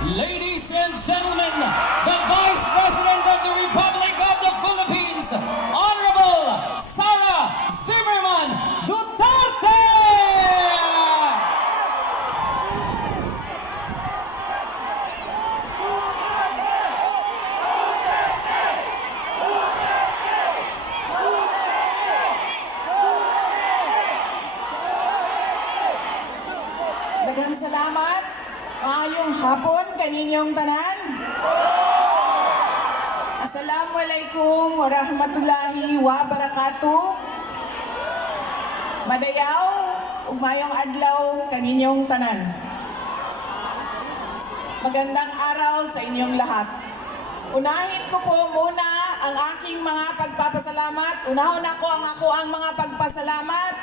Ladies and gentlemen, the Vice President of the Republic of the Philippines, Honorable Sara Zimmerman Duterte! Daghang salamat. Maayong hapon kaninyong tanan. Assalamualaikum warahmatullahi wabarakatuh. Madayaw ug maayong adlaw kaninyong tanan. Magandang araw sa inyong lahat. Unahin ko po muna ang aking mga pagpapasalamat. Unahon ako ang mga pagpasalamat.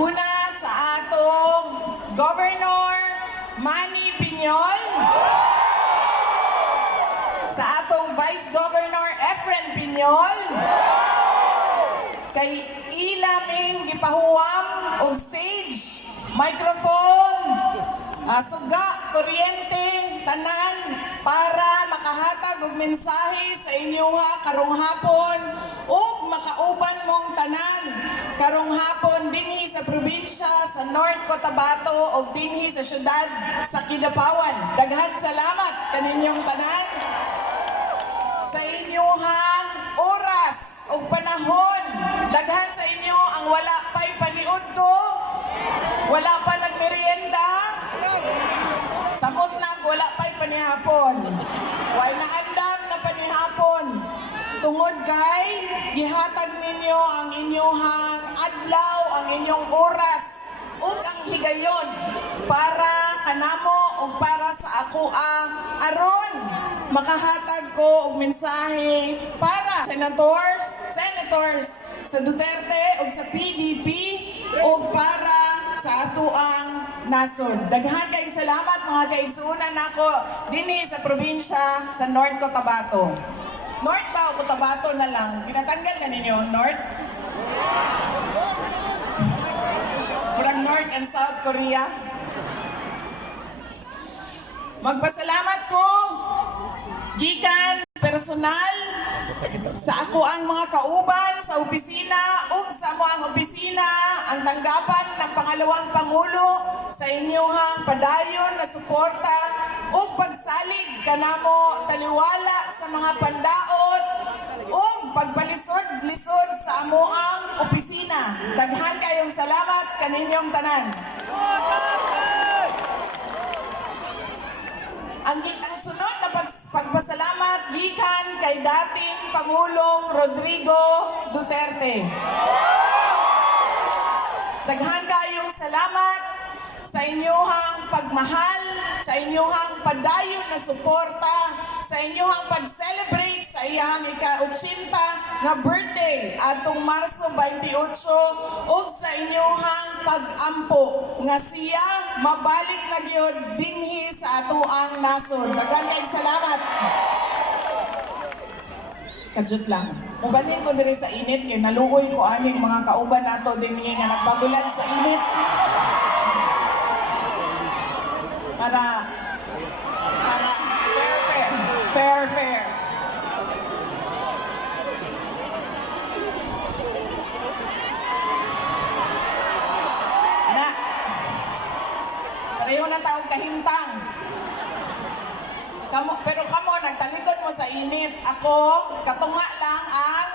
Una sa atong Governor Manny Piñol, sa atong Vice Governor Efren Piñol, kay ilaming gipahuwam og stage, microphone, suga, kuryente, tanan para makahatag og mensahe sa inyo karong hapon ug makauban mong tanan karong hapon dinhi sa probinsya sa North Cotabato ug dinhi sa syudad sa Kidapawan. Daghan salamat kaninyong tanan sa inyong oras ug panahon. Daghan sa inyo ang wala pa'y paniudto, wala pa nagmerienda, samot nag wala pa'y panihapon, way naandam na panihapon. Tungod kay gihatag ninyo ang inyong adlaw, ang inyong oras ug ang higayon para kanamo ug para sa ako aron makahatag ko og mensahe para senators sa Duterte ug sa PDP ug para sa atoang nasod. Daghan kay salamat mga kaigsuonan nako dinhi sa probinsya sa North Cotabato. North ba o Cotabato na lang? Ginatanggal na ninyo North? Murang North and South Korea. Magpasalamat ko gikan personal sa ako ang mga kauban sa opisina ug sa mo ang opisina ang tanggapan ng pangalawang pangulo sa inyong padayon na suporta ug pagsalig kanamo taliwala sa mga pandaot ug pagpalisod-lisod sa amoang opisina. Daghan kayong salamat kaninyong tanan. Ang sunod na pagpasalamat gikan kay dating Pangulong Rodrigo Duterte. Daghan kayong salamat sa inyong pagmahal, sa inyong padayon na suporta, sa inyong pag-celebrate sa iyang ika-80 nga birthday atong Marso 28 ug sa inyong pag-ampo nga siya mabalik na gyud dinhi sa atoang nasod. Daghan kayong salamat. Kadjut lang. Mabalhin ko diri sa init kay naluoy ko aning mga kauban nato dinhi nga nagbabulan sa init. Para fair. Anak, pareho na taong kahimtang. Pero kamo, nagtalikod mo sa init. Ako, katunga lang ang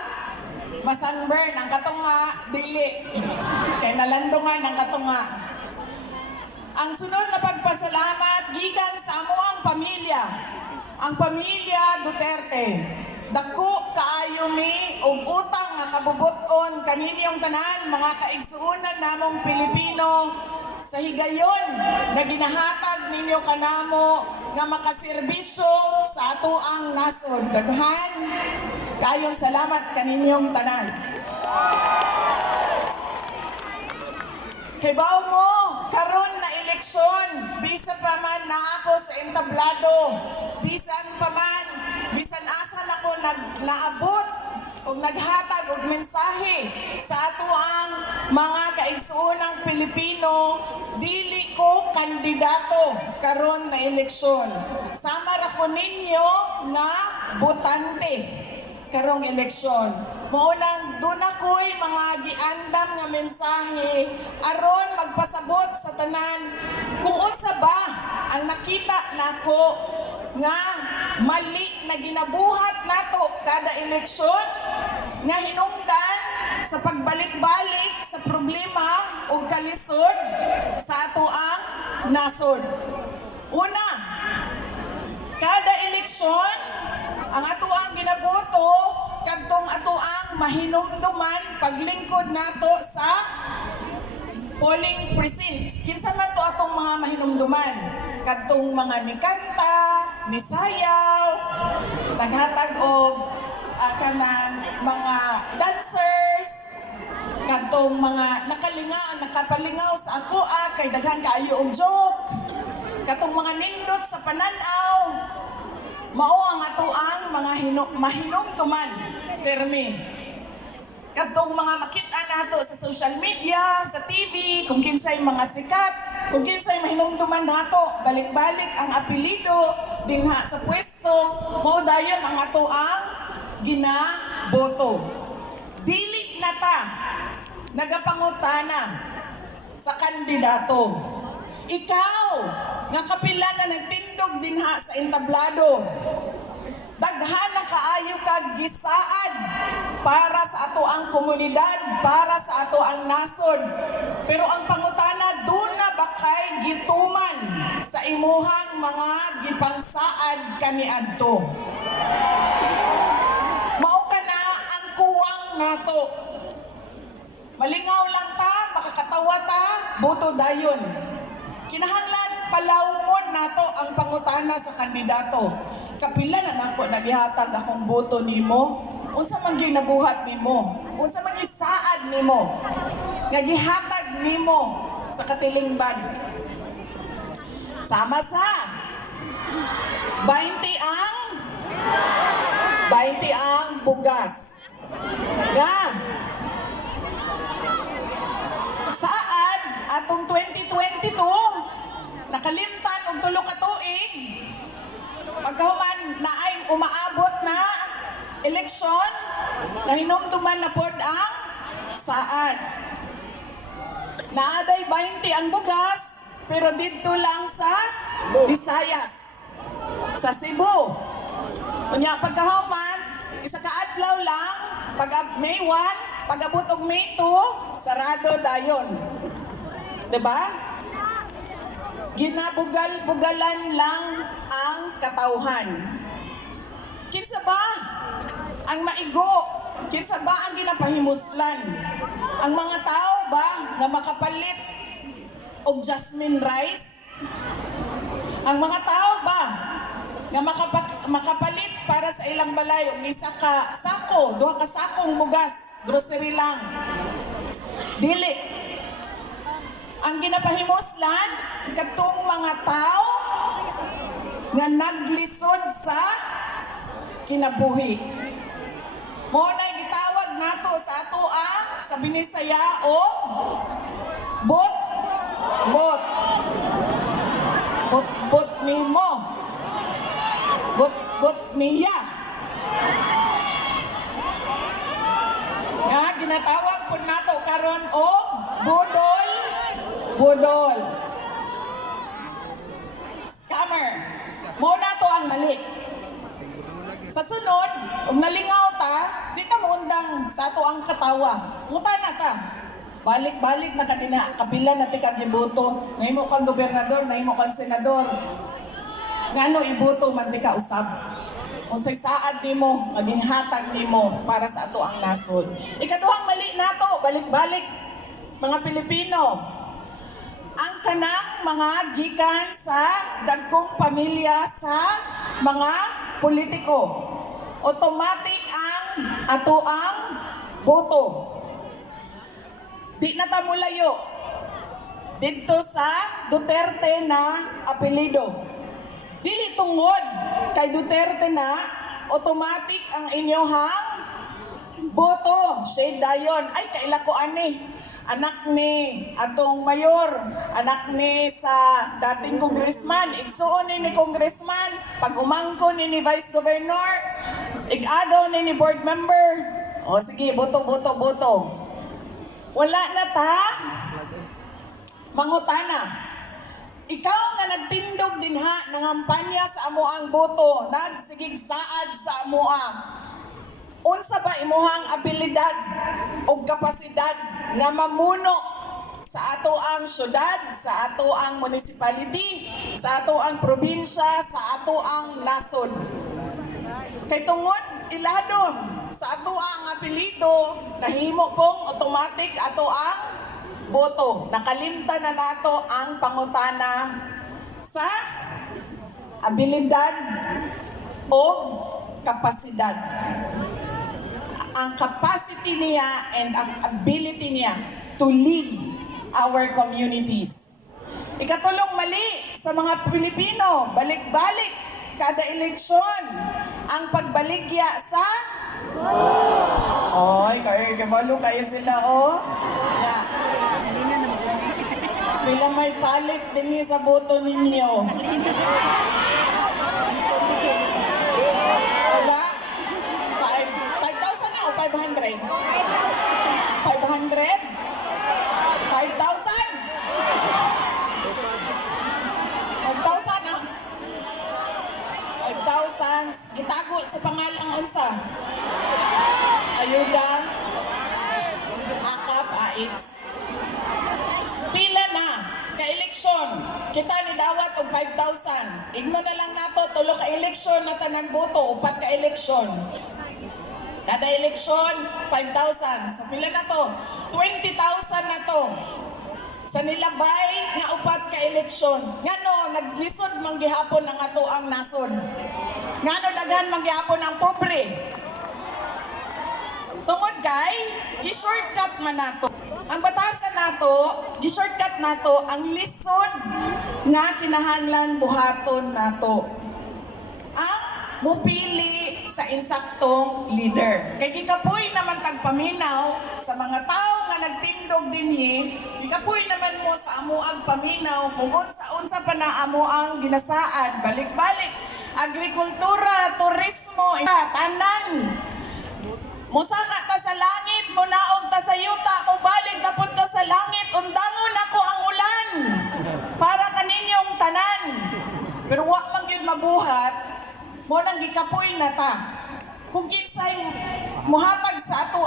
masunburn. Ang katunga, dili. Kaya nalandungan ang katunga. Ang sunod na pagpasalamat, gikan sa amuang pamilya. Ang pamilya Duterte. Dako kaayo mi og utang nga kabubuton kaninyong tanan mga kaigsuonan namong Pilipino sa higayon na ginahatag ninyo kanamo nga makaserbisyo sa atoang nasod. Daghan kayong salamat kaninyong tanan. Kibaw mo, karon na eleksyon, bisa pa man na ako sa entablado, bisan asa na ko naabot ug naghatag og mensahe sa ato ang mga kaigsuonang Pilipino, dili ko kandidato karon na eleksyon. Sama ra ko ninyo nga botante karong eleksyon. Maunang doon ako'y mga giandam nga mensahe aron magpasabot sa tanan kung unsa ba ang nakita nako nga mali na ginabuhat nato kada eleksyon nga hinungdan sa pagbalik-balik sa problema o kalisod sa ato ang nasod. Una, kada eleksyon ang ato ang ginaboto kadtong ato ang mahinumduman paglingkod nato sa polling precinct. Kinsa man to atong mga mahinumduman? Kadtong mga ni kanta, ni sayaw, naghatag og kanang mga dancers, kadtong mga nakapalingaw sa ako kay daghan kaayo og joke, kadtong mga nindot sa pananaw. Mao ang ato ang mga mahinumduman permi. Kadtong mga makita nato sa social media, sa TV, kung kinsay mga sikat, kung kinsay mahinumduman nato, balik-balik ang apelido dinha sa pwesto, mao dayon ang ato ang ginaboto. Dili na ta nagapangutana sa kandidato. Ikaw nga kapila na nagtindog dinha sa entablado, daghan na kaayo kag gisaad para sa ato ang komunidad, para sa ato ang nasod. Pero ang pangutana, doon na ba kay gituman sa imuhang mga gipangsaad kaniadto? Mao ka na ang kuwang nato. Malingaw lang ta, makakatawa ta, boto dayon. Kinahanglan palawmon nato ang pangutana sa kandidato. Kapila na nako nagihatag akong boto nimo? Unsa man ginabuhat nimo? Unsa man isaad nimo? Nga gihatag nimo sa katilingban? Sama sa 20 ang bugas. Nga saad atong 2022 nakalimtan og 3 ka tuig pagkahuman na ay umaabot na eleksyon, nahinumduman na pod ang saad. Naaday 20 ang bugas, pero dito lang sa Visayas, sa Cebu. Kunya pagkahuman, isa ka adlaw lang, pag May 1, pag-abot og May 2, sarado dayon. Diba? Ginabugal-bugalan lang ang katawhan. Kinsa ba ang maigo? Kinsa ba ang ginapahimuslan? Ang mga tao ba nga makapalit og jasmine rice? Ang mga tao ba nga makapalit para sa ilang balay og isa ka sako, 2 ka sakong bugas, grocery lang? Dili. Ang ginapahimuslan katong mga tao nga naglisod sa kinabuhi. Mo na gitawag nato sa ato sa Binisaya o bot nimo, bot niya. Nga ginatawag po nato karon o budol. Scammer. Mo na to ang mali. Sa sunod, kung nalingaw ta, di ta muundang sa ato ang katawa. Muta na ta. Balik-balik na kanina, kapila na ti kag iboto. Nahimo kang gobernador, nahimo kang senador. Ngano iboto man di ka usab. Unsay saad nimo, maging hatag nimo para sa ato ang nasod. Ikaduhang mali nato, balik-balik mga Pilipino. Ang kanang mga gikan sa dagkong pamilya sa mga politiko. Automatic ang ato ang boto. Di na ta mulayo dito sa Duterte na apelido. Dili tungod kay Duterte na automatic ang inyong boto, shade dayon. Ay, kaila ko ani. Anak ni atong mayor, anak ni sa dating congressman, igsuon ni congressman, pag umangko ni vice governor, igagaw ni board member. O sige, boto. Wala na ta. Mangutana. Ikaw nga nagtindog din ha, nangampanya sa amo ang boto, nagsigig saad sa amo ang. Unsa ba imuhang abilidad o kapasidad na mamuno sa ato ang syudad, sa ato ang municipality, sa ato ang probinsya, sa ato ang nasod? Kay tungod iladon sa ato ang apelido, nahimo pong automatic ato ang boto. Nakalimtan na nato ang pangutana sa abilidad o kapasidad. Ang capacity niya and ang ability niya to lead our communities. Ikatulong mali sa mga Pilipino, balik-balik kada eleksyon ang pagbaligya sa Oy, kabalo kayo sila, oh. Yeah. Pila may palit din sa boto ninyo. Wala? 5,000 na o 500? 500? 5,000? 5,000 na? 5,000. Itago sa pangalang unsa? Ayuda, akap, AIDS. Pila na, ka-eleksyon, kita ni dawat og 5,000. Igno na lang nato, tulo ka-eleksyon na tanang boto, upat ka-eleksyon. Kada eleksyon, 5,000. Sa pila na to? 20,000 na to. Sa nilabay nga upat ka-eleksyon. Ngano, naglisod manggihapon ang ato ang nasod. Ngano, daghan manggihapon ang pobre. Tungod kay, gi-shortcut man nato. Ang batasan nato, gi-shortcut nato ang lisod nga kinahanglan buhaton nato. Ang mupili sa insaktong leader. Kay gikapoy naman tagpaminaw sa mga tao nga nagtindog dinhi, gikapoy naman mo sa amuang paminaw kung unsa pa na amuang ginasaan, balik-balik, agrikultura, turismo, tanan. Musaka ta sa langit, munaog ta sa yuta, mubalig na punta sa langit, undangon ako ang ulan para kaninyong tanan. Pero wa man gyud mabuhat, mo nang gikapoy na ta. Kung kinsay muhatag sa ato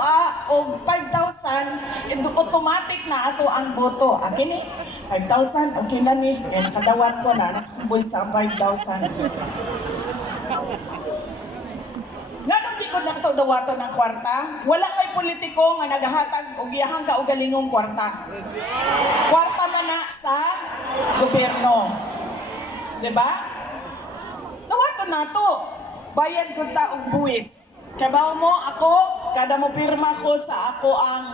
og 5,000, automatic na ato ang boto. Akin ni 5,000, okay na ni. Kaya nakadawat ko na, nasa kumboy sa 5,000. Ganon di ko nakto dawato ng kwarta. Wala may politiko nga nagahatag og iyahang kaugalingong kwarta. Kwarta man na sa gobyerno. 'Di ba? Dawato nato. Bayad ko ta og buwis. Kabaw mo ako, kada mo pirma ko sa ako ang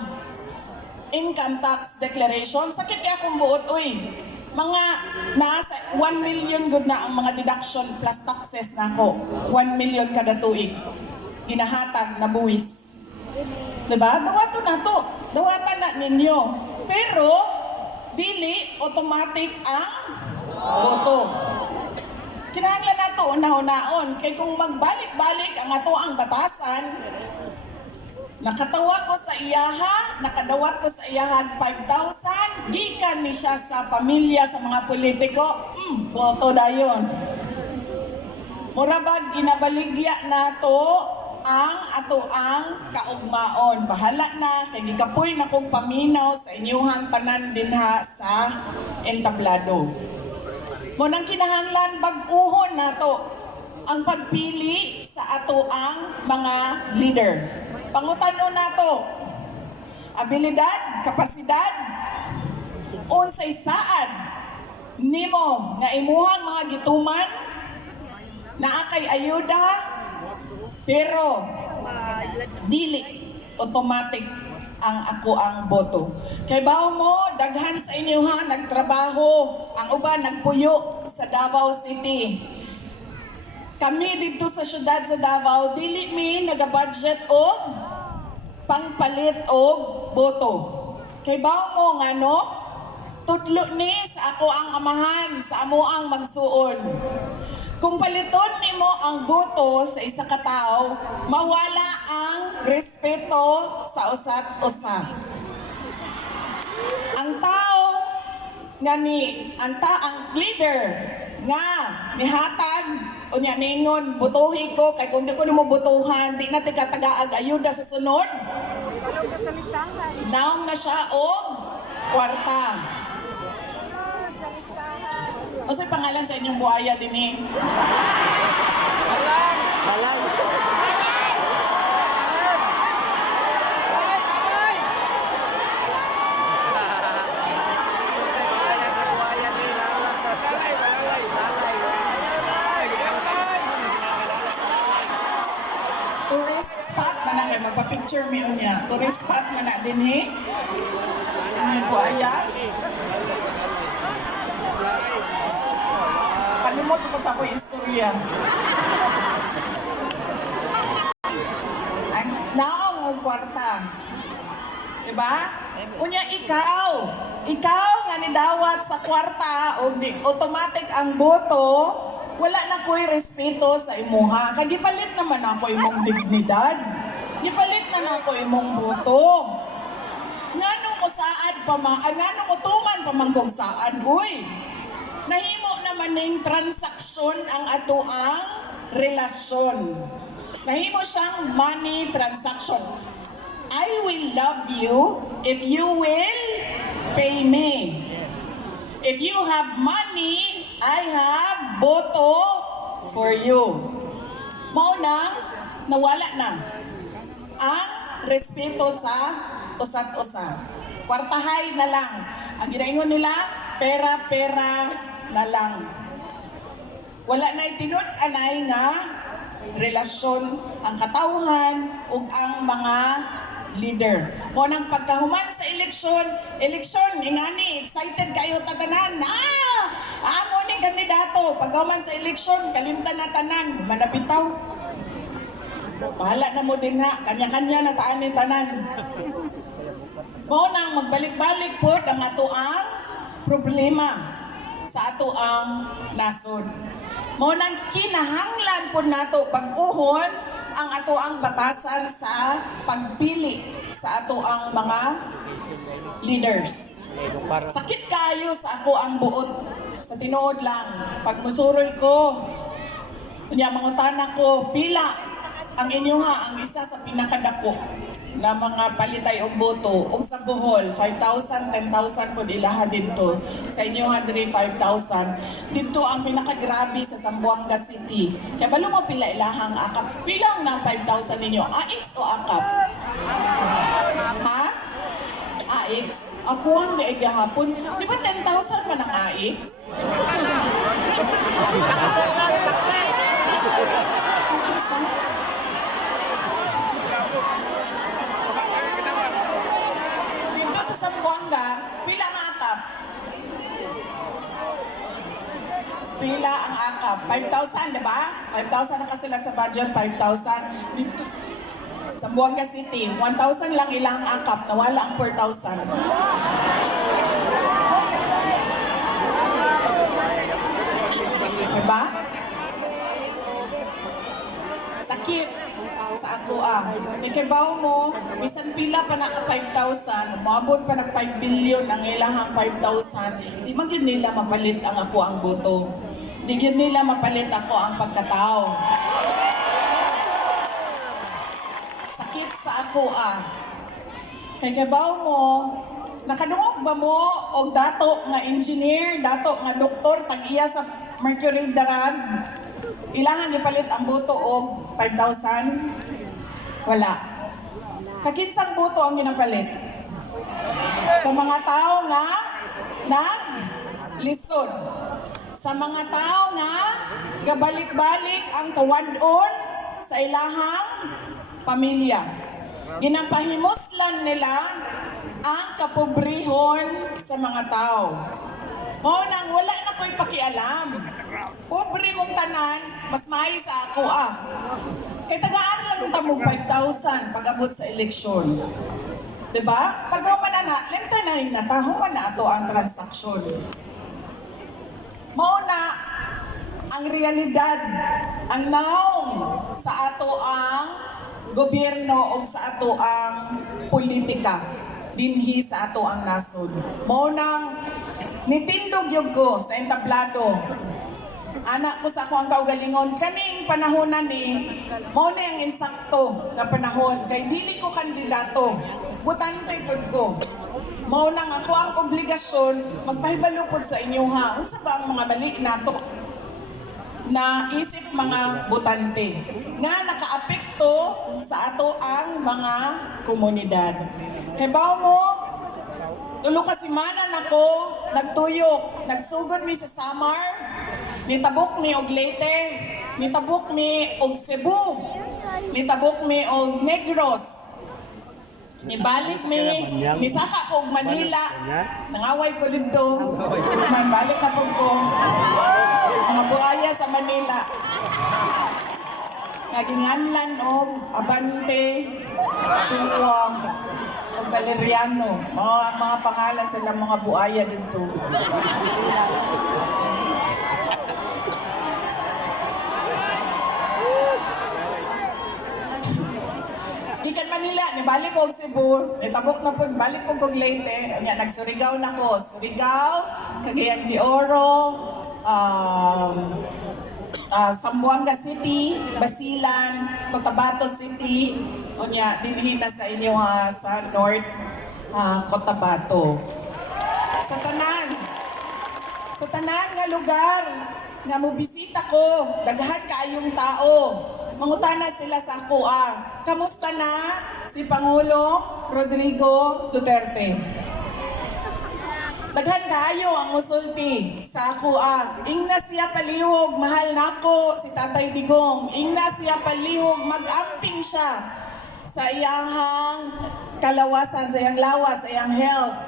income tax declaration. Sakit kaya akong buot, uy. Mga nasa 1 million good na ang mga deduction plus taxes na ako. 1 million kada tuig. Ginahatag na buwis. Diba? Dawato na to. Dawatan na ninyo. Pero, dili automatic ang boto. Kinahanglan na to una-unaon. Kaya kung magbalik-balik ang ato ang batasan, nakatawa ko sa iyaha, nakadawat ko sa iyaha 5,000, gikan ni siya sa pamilya, sa mga politiko, boto dayon. Murabag ginabaligya na to ang ato ang kaugmaon. Bahala na, kay gikapoy na kong paminaw sa inyuhang tanan dinha sa entablado. Munang kinahanglan bag-uhon na to ang pagpili sa ato ang mga leader. Pangutano nato, abilidad, kapasidad, unsay saad nimo nga imuhang mga gituman naa kay ayuda pero dili automatic ang ako ang boto. Kay bao mo daghan sa inyo ha nagtrabaho, ang uban nagpuyo sa Davao City. Kami dito sa syudad sa Davao, dili mi naga-budget o pangpalit og boto. Kay bawo mo nga no, tutlo ni sa ako ang amahan sa amo ang magsuon. Kung paliton nimo ang boto sa isa ka tawo, mawala ang respeto sa usa't usa. Ang tao nga ang leader nga nihatag o niya ningon butuhi ko kay kung di ko nimo butuhan di na tigataga ayuda sa sunod. Naong na siya og kwarta. O sa'y pangalan sa inyong buhaya din eh? Balang. Tourist spot man na kay magpa-picture mi unya. Tourist spot man na din eh? Inyong buhaya. Kalimot ko sa akong istorya. Ang naong og kwarta. Diba? Unya ikaw nga nidawat sa kwarta o di automatic ang boto, wala na ko'y respeto sa imuha. Kaya gipalit naman ako imong dignidad. Gipalit na nako imong boto. Nganong usaad pa nganong utuman pa manggog saad, uy. Nahimo naman ning transaksyon ang atoang relasyon. Nahimo siyang money transaction. I will love you if you will pay me. If you have money, I have boto for you. Maunang, nawala na ang respeto sa usa't-usa. Kwartahay na lang. Ang ginaingon nila, pera-pera na lang. Wala na itinud-anay nga relasyon ang katawhan ug ang mga leader. Mo nang pagkahuman sa eleksyon, ingani, excited kayo tatanan. Amo ning kandidato, pagkahuman sa eleksyon, kalimtan na tanan, manapitaw. Bahala na mo din ha, kanya-kanya na taan ni tanan. Mo nang magbalik-balik po ang atoang problema sa atoang nasod. Mo nang kinahanglan po nato pag-uhon ang atoang batasan sa pagpili sa atoang mga leaders. Sakit kayo sa ako ang buot sa tinuod lang. Pag musuroy ko, kunya mangutana ko, pila ang inyuha ang isa sa pinakadako na mga palitay og boto og sa Bohol 5,000, 10,000 pud ilaha didto. Sa inyo 5,000 didto ang pinakagrabe sa Zamboanga City. Kaya balo mo pila ilahang akap. Pila ang 5,000 ninyo? AX o akap? Ha? AX? Ako ang gahapon. Di ba 10,000 man ang AX? Dito sa Zamboanga, pila ang akap? Pila ang akap? 5,000, di ba? 5,000 ang kasulat sa budget, 5,000. Dito, Zamboanga City, 1,000 lang ilang akap, nawala ang 4,000. Diba? Sakit sa ako Kikibaw mo, bisan pila pa na ka 5,000, umabot pa na 5 billion ang ilahang 5,000, di man yun nila mapalit ang ako ang boto. Di yun nila mapalit ako ang pagkatao. Sakit sa ako Kikibaw mo, nakadungog ba mo og dato nga engineer, dato nga doktor, tag-iya sa Mercury Darag? Ilahan ipalit ang boto og 5,000? Wala. Kakinsang boto ang ginapalit? Sa mga tao nga naglisod. Sa mga tao nga gabalik-balik ang kawadon sa ilahang pamilya. Ginapahimuslan nila ang kapobrehon sa mga tao. Mao nang wala na ko'y pakialam. Pobre mong tanan, mas maayo sa ako Kay tagaan lang ta mo 5,000 pag-abot sa eleksyon. Diba? Pag human na, lenta na yung natahuman na ato ang transaksyon. Mauna, ang realidad, ang naong sa ato ang gobyerno o sa ato ang politika, dinhi sa ato ang nasod. Maunang, nitindog yun ko sa entablado. Anak ko sa ako ang kaugalingon, kaning panahonan ni, mauna ang insakto na panahon, kay dili ko kandidato, butante pod ko. Maunang ako ang obligasyon, magpahibalupod sa inyo ha, unsa ba ang mga mali nato na isip mga butante nga nakaapekto sa ato ang mga komunidad. Kay bao mo, tulo ka simana nako, nagtuyok, nagsugod mi sa Samar, nitabok mi og Leyte, nitabok mi og Cebu, nitabok mi og Negros, nibalik mi, nisaka ko og Manila, nangaway ko dito, man balik na po ko, mga buaya sa Manila. Naginganlan og Abante, Chungwang, o Valeriano. Mga pangalan sila mga buaya dito. Ikan Manila, nibalik ko og Cebu, itabok na po, balik po kog Leyte, nagsurigaw na ko. Surigao, Cagayan de Oro, Zamboanga City, Basilan, Cotabato City, unya dinhi na sa inyo sa North Cotabato. Sa tanan nga lugar nga mobisita ko, daghan kaayong tao. Mangutana sila sa ako, kamusta na si Pangulo Rodrigo Duterte? Daghan kaayo ang musulti sa ako, ingna siya palihog, mahal nako si Tatay Digong. Ingna siya palihog, mag-amping siya sa iyang kalawasan, sa iyang lawas, sa iyang health,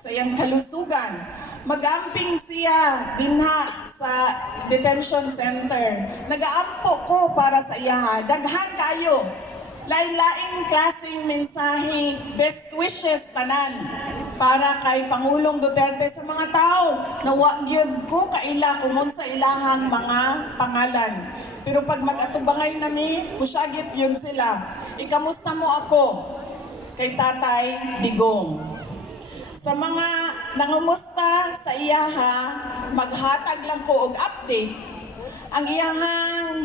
sa iyang kalusugan. Mag-amping siya dinha sa detention center. Nagaampo ko para sa iya. Daghan kayo. Lain-laing klaseng mensahe, best wishes tanan para kay Pangulong Duterte sa mga tao na wa gyud ko kaila kung sa ilahang mga pangalan. Pero pag mag-atubangay nami, kusyagit yun sila. Ikamusta mo ako kay Tatay Digong? Sa mga nangumusta sa iyaha, maghatag lang ko og update. Ang iyahang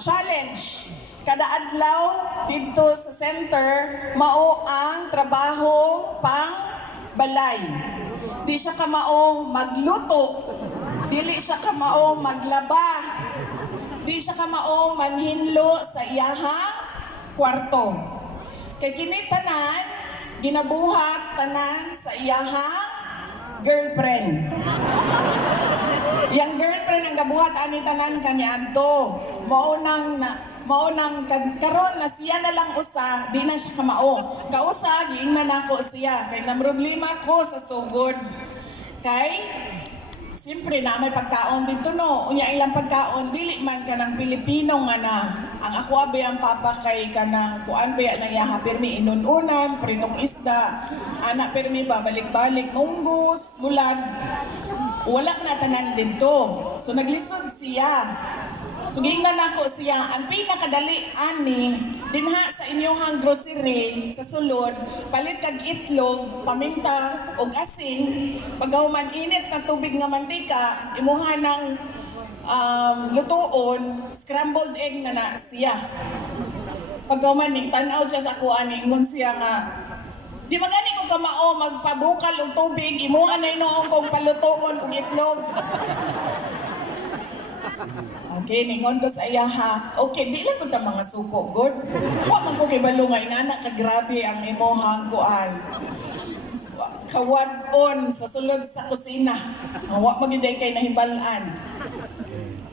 challenge kada adlaw dito sa center mao ang trabaho pang balay. Di siya kamao magluto, dili siya kamao maglaba, di siya kamao manhinlo sa iyahang kwarto. Kay kini tanan ginabuhat tanan sa iyahang girlfriend. Yang girlfriend ang gabuhat ani tanan kaniadto. Maunang karon na siya na lang usa, di na siya kamao. Kausa giingnan nako siya kay namroblema ko sa sugod. Kay siyempre na may pagkaon dito no. Unya ilang pagkaon dili man ka ng Pilipino nga na. Ang ako abay ang papa kay kanang kuan baya na yaha pirmi inununan, pritong isda, anak pirmi babalik-balik, munggus, bulag. Wala na tanan dito. So naglisod siya. So gingnan nako siya, ang pinakadali ani dinha sa inyohang grocery sa sulod, palit kag itlog, paminta ug asin, paghuman init na tubig nga mantika, imuha ng lutuon, scrambled egg na siya. Paghuman ning tan-aw siya sa kuan ingon siya nga di magani ko kamao magpabukal og tubig, imuha na inoong kong palutuon og itlog. Okay, ningon ko sa iya ha. Okay, di lang ko ta mga suko, good? Wa man ko kay balungay nga ka grabe ang imohang kuan. Kawad-on sa sulod sa kusina. Wa magiday kay nahibalan.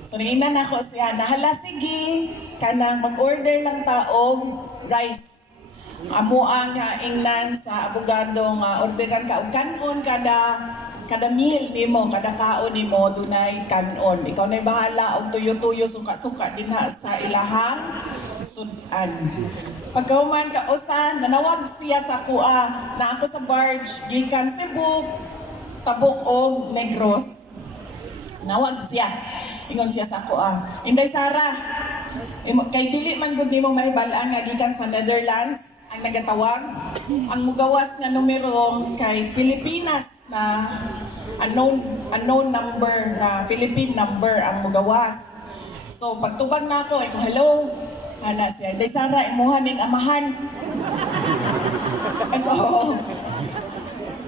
So ringina na ko siya, nahala sige, kanang mag-order lang taog rice. Amo ang ingnan sa abogado nga orderan ka og kanon kada kada meal nimo, kada kaon nimo dunay kanon. Ikaw na'y bahala og tuyo-tuyo suka-suka dinha sa ilahang sudan. Pagkahuman ka usan, nanawag siya sa kuha na ako sa barge gikan Cebu, Tabok og Negros. Nawag siya. Ingon siya sa kuha. Inday Sara, kay dili man gud nimong mahibalaan nga gikan sa Netherlands ang nagatawag. Ang mugawas nga numero kay Pilipinas na unknown number na Philippine number ang mugawas. So pagtubag na ako, iko hello. Ana siya, Day Sara, imuha ning amahan. Ito,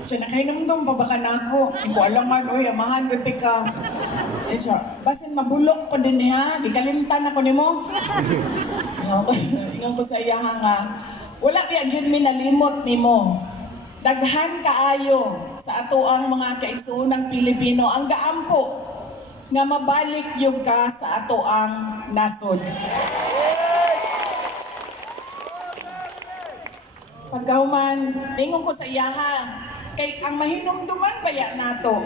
siya nakainomdom pa baka na ako. Iko alam man, oy, amahan, buti ka. Siya, basin mabulok ko din ha, di kalimtan ako nimo. Ingon ko sa iya nga, wala kaya yun minalimot nimo. Daghan kaayo sa ato ang mga kaigsuunang Pilipino ang gaampo nga mabalik yung ka sa ato ang nasod. Pagkahuman, ingon ko sa iyaha, kay ang mahinumduman baya nato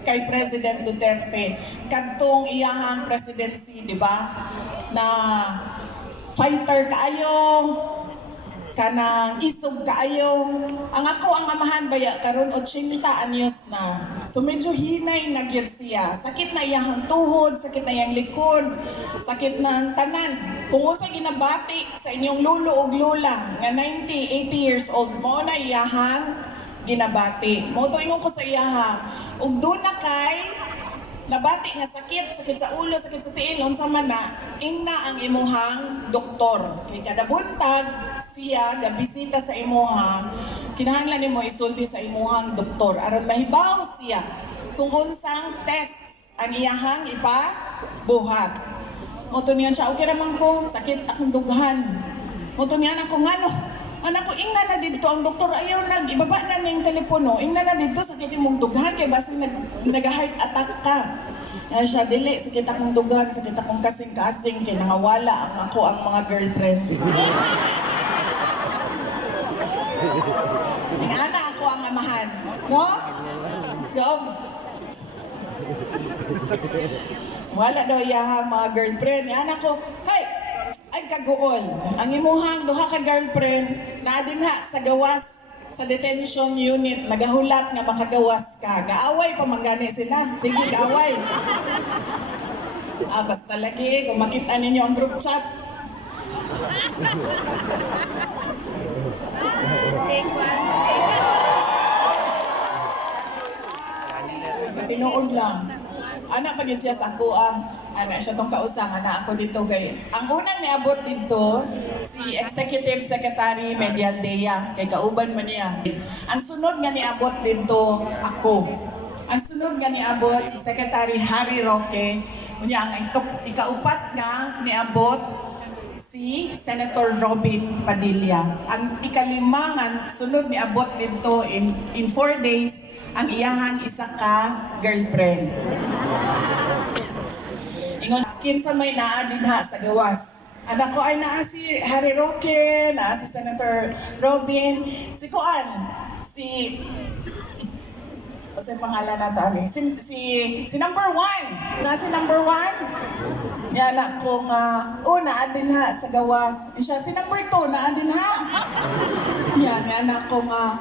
kay President Duterte, kadtong iyahang presidency, di ba? Na fighter kaayo, kanang isog kaayo. Ang ako ang amahan baya karon 80 anyos na. So medyo hinay na gyud siya. Sakit na iyang tuhod, sakit na iyang likod, sakit na ang tanan. Kung usa ginabati sa inyong lulo ug lula nga 90, 80 years old mo na iyahang ginabati. Mo to ingon ko sa iyaha. Ug do na kay nabati nga sakit sa ulo, sakit sa tiil, unsa man na, ingna ang imuhang doktor. Kay kada buntag siya gabisita sa imuha, kinahanglan nimo isulti sa imuhang doktor aron mahibaw siya kung unsang tests ang iyahang ipabuhat. Moto niyan siya, okay raman ko, sakit akong dughan. Moto niyan ako ngano, anak ko, ingna na dito ang doktor, ayaw ibaba na ng telepono, ingna na dito, sakit imong dughan, kay basi nag-heart attack ka. Kaya siya, dili, sakit akong dughan, sakit akong kasing-kasing, kay nangawala ako ang mga girlfriend. Ingana ako ang amahan, no? Doon. Wala daw iyahang mga girlfriend. Anak ko, hey, ay kaguol. Ang imuhang duha ka girlfriend na dinha sa gawas sa detention unit, nagahulat nga makagawas ka. Gaaway pa manggani sila. Sige, gaaway. Basta lagi, kung makita ninyo ang group chat. Tinuod lang. Anak pa din siya sa ako anak siya tong kausang, anak ako dito gay. Ang unang niabot dito si Executive Secretary Medialdea kay kauban man niya. Ang sunod nga niabot dito ako. Ang sunod nga niabot si Secretary Harry Roque. Unya ang ikaupat nga niabot si Senator Robin Padilla. Ang ikalima nga sunod niabot dito in 4 days ang iyahang isa ka girlfriend. Ingon, kinsa may naa dinha sa gawas. Anak ko ay naa si Harry Roque, naa si Senator Robin, si Kuan, si what's yung pangalan na to? Si number 1, naa si number 1. Yan ako nga, naa din ha sa gawas. Siya, si number 2, naa din ha. Yan ako nga,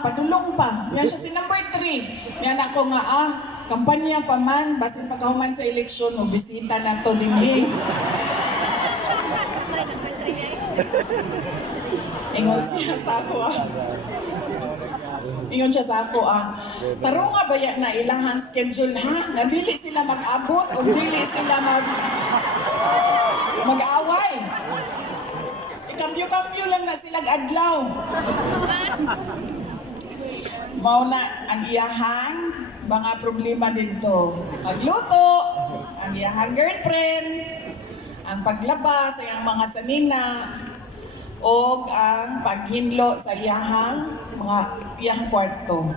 padulong pa. Yan siya si number 3. Yan ako nga, kampanya pa man, basin pagkahuman sa eleksyon, bisita na to din Ingon siya sa ako Ingon siya sa ako Taro nga ba yan na ilahang schedule ha? Nga dili sila mag-abot o dili sila mag-away. Ikambyo-kambyo lang na sila adlaw. Mao na ang iyahang mga problema dito. Magluto, ang iyahang girlfriend, ang paglaba sa iyang mga sanina, o ang paghinlo sa iyahang kwarto.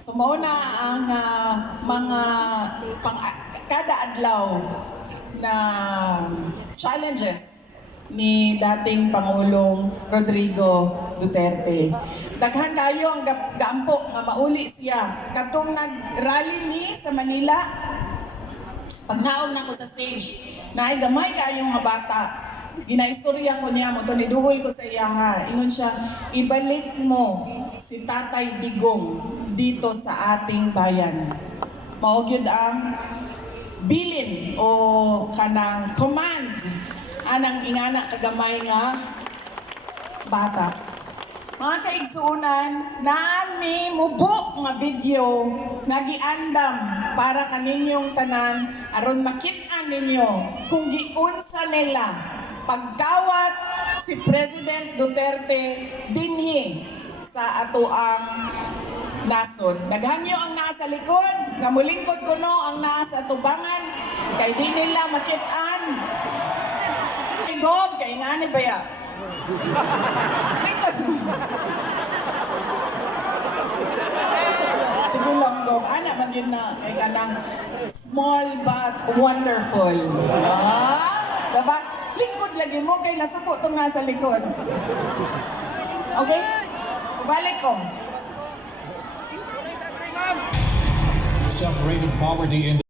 So mao na ang mga kada adlaw na challenges ni dating Pangulong Rodrigo Duterte. Daghan kayo ang gaampo nga mauli siya. Katong nag-rally ni sa Manila, pagnaog na ko sa stage, naay gamay kayo nga bata. Ginaistorya ko niya mo, to niduhol ko sa iya ha. Ingon siya, ibalik mo si Tatay Digong dito sa ating bayan. Maugyod ang bilin o kanang command anang ingana kagamay nga bata. Mga kaigsuunan, nami mubo nga video nga giandam para kaninyong tanan aron makit-an ninyo kung giunsa nila pagkawat si President Duterte dinhi sa atoang nason. Naghangyo ang nasa likod, nga mulingkod kuno ang nasa tubangan kay di nila makit-an. Gob kay ngani ba ya? Lingkod mo. Sige lang, Gob. Anak man yun na. Kay kanang small but wonderful. Diba? Lingkod lagi mo kay nasuko itong nasa likod. Okay? Balik ko. Self-rated poverty in